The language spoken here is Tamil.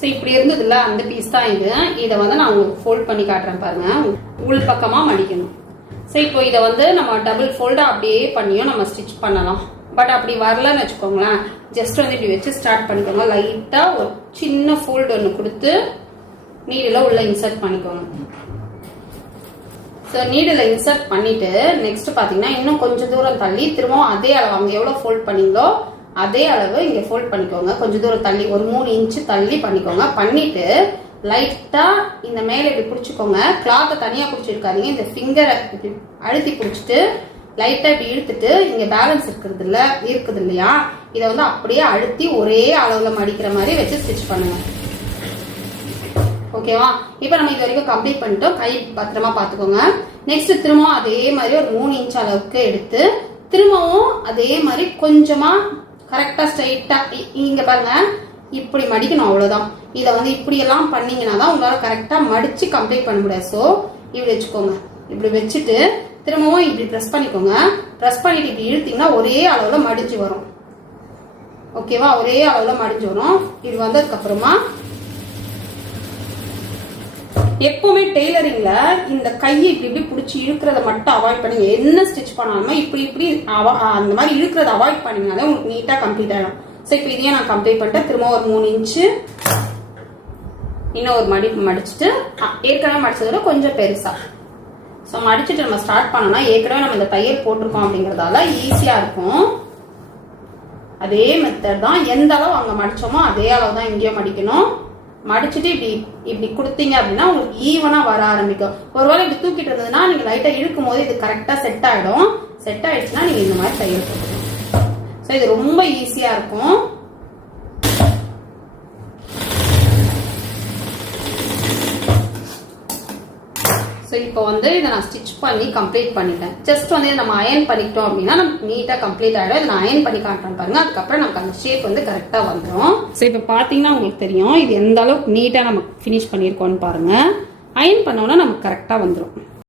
ஸோ இப்படி இருந்ததுல அந்த பீஸ் தான் இது. இதை வந்து நான் உங்களுக்கு ஃபோல்ட் பண்ணி காட்டுறேன் பாருங்க. உள் பக்கமாக மடிக்கணும். ஸோ இப்போ இதை வந்து நம்ம டபுள் ஃபோல்டாக அப்படியே பண்ணியும் நம்ம ஸ்டிச் பண்ணலாம். பட் அப்படி வரலன்னு வச்சுக்கோங்களேன், ஜஸ்ட் வந்து இப்படி வச்சு ஸ்டார்ட் பண்ணிக்கோங்க. லைட்டாக ஒரு சின்ன ஃபோல்டு ஒன்று கொடுத்து நீடில் உள்ள இன்சர்ட் பண்ணிக்கோங்க. ஸோ நீடில் இன்சர்ட் பண்ணிட்டு நெக்ஸ்ட் பார்த்தீங்கன்னா இன்னும் கொஞ்சம் தூரம் தள்ளி திரும்பவும் அதே அளவு அங்கே எவ்வளோ ஃபோல்ட் பண்ணீங்களோ அதே அளவு இங்கே ஃபோல்ட் பண்ணிக்கோங்க. கொஞ்சம் தூரம் தள்ளி ஒரு 3 இன்ச்சு தள்ளி பண்ணிக்கோங்க. பண்ணிட்டு லைட்டா இந்த மேலே இப்படி பிடிச்சிக்கோங்க. கிளாத்தை தனியாக பிடிச்சிருக்காதீங்க. இந்த ஃபிங்கரை இப்படி அழுத்தி பிடிச்சிட்டு லைட்டா இப்படி இழுத்துட்டு இங்க பேலன்ஸ் இருக்குது இல்லையா, இதை வந்து அப்படியே அழுத்தி ஒரே அளவுல மடிக்கிற மாதிரி வச்சு ஸ்டிச் பண்ணுங்க. ஓகேவா? இப்போ நம்ம இது வரைக்கும் கம்ப்ளீட் பண்ணிட்டோம். கை பத்திரமா பாத்துக்கோங்க. நெக்ஸ்ட் திரும்பவும் அதே மாதிரி ஒரு 3 இன்ச் அளவுக்கு எடுத்து திரும்பவும் அதே மாதிரி கொஞ்சமா கரெக்டா ஸ்ட்ரைட்டா இங்க பாருங்க இப்படி மடிக்கணும். அவ்வளவுதான். இதை வந்து இப்படி எல்லாம் பண்ணீங்கன்னா தான் உங்களால கரெக்டா மடிச்சு கம்ப்ளீட் பண்ண முடியாது. ஸோ இப்படி வச்சுக்கோங்க. இப்படி வச்சுட்டு திரும்பவும் இப்படி ப்ரெஸ் பண்ணிக்கோங்க. ப்ரெஸ் பண்ணிட்டு இப்படி இழுத்தீங்கன்னா ஒரே அளவுல மடிஞ்சு வரும். ஓகேவா? ஒரே அளவுல மடிஞ்சு வரும். இது வந்ததுக்கு அப்புறமா எப்பவுமே டெய்லரிங்ல இந்த கையை இப்படி இப்படி பிடிச்சி இழுக்கிறத மட்டும் அவாய்ட் பண்ணுங்க. என்ன ஸ்டிச் பண்ணாலுமே இப்படி இப்படி அந்த மாதிரி இழுக்கிறத அவாய்ட் பண்ணீங்கனாலே உங்களுக்கு நீட்டா கம்ப்ளீட் ஆயிடும். ஸோ இப்போ இதையே நான் கம்ப்ளீட் பண்ணிட்டேன். திரும்ப ஒரு 3 இன்ச்சு இன்னும் ஒரு மடிப்பு மடிச்சுட்டு ஏற்கனவே மடிச்சதோட கொஞ்சம் பெருசா ஸோ மடிச்சுட்டு நம்ம ஸ்டார்ட் பண்ணோம்னா ஏற்கனவே நம்ம இந்த தையல் போட்டிருக்கோம் அப்படிங்கறதால ஈஸியா இருக்கும். அதே மெத்தட் தான். எந்த அளவு அங்க மடிச்சோமோ அதே அளவு தான் இங்கேயும் மடிக்கணும். மடிச்சுட்டு இப்படி இப்படி கொடுத்தீங்க அப்படின்னா உங்களுக்கு ஈவனா வர ஆரம்பிக்கும். ஒருவேளை இப்படி தூக்கிட்டு இருந்ததுன்னா நீங்க லைட்டா இழுக்கும் போது இது கரெக்டா செட் ஆயிடும். செட் ஆயிடுச்சுன்னா நீங்க இந்த மாதிரி தையல் போட்டுக்கணும். ஸோ இது ரொம்ப ஈஸியா இருக்கும். ஸோ இப்போ வந்து இதை நான் ஸ்டிச் பண்ணி கம்ப்ளீட் பண்ணிட்டேன். ஜஸ்ட் வந்து நம்ம அயன் பண்ணிக்கிட்டோம் அப்படின்னா நமக்கு நீட்டாக கம்ப்ளீட் ஆகிடும். இதை நான் அயன் பண்ணி காட்டுறேன் பாருங்க. அதுக்கப்புறம் நமக்கு அந்த ஷேப் வந்து கரெக்டாக வந்துடும். ஸோ இப்போ பார்த்தீங்கன்னா உங்களுக்கு தெரியும் இது எந்த அளவுக்கு நீட்டாக நம்ம ஃபினிஷ் பண்ணியிருக்கோம்னு பாருங்க. அயன் பண்ணோன்னா நமக்கு கரெக்டாக வந்துடும்.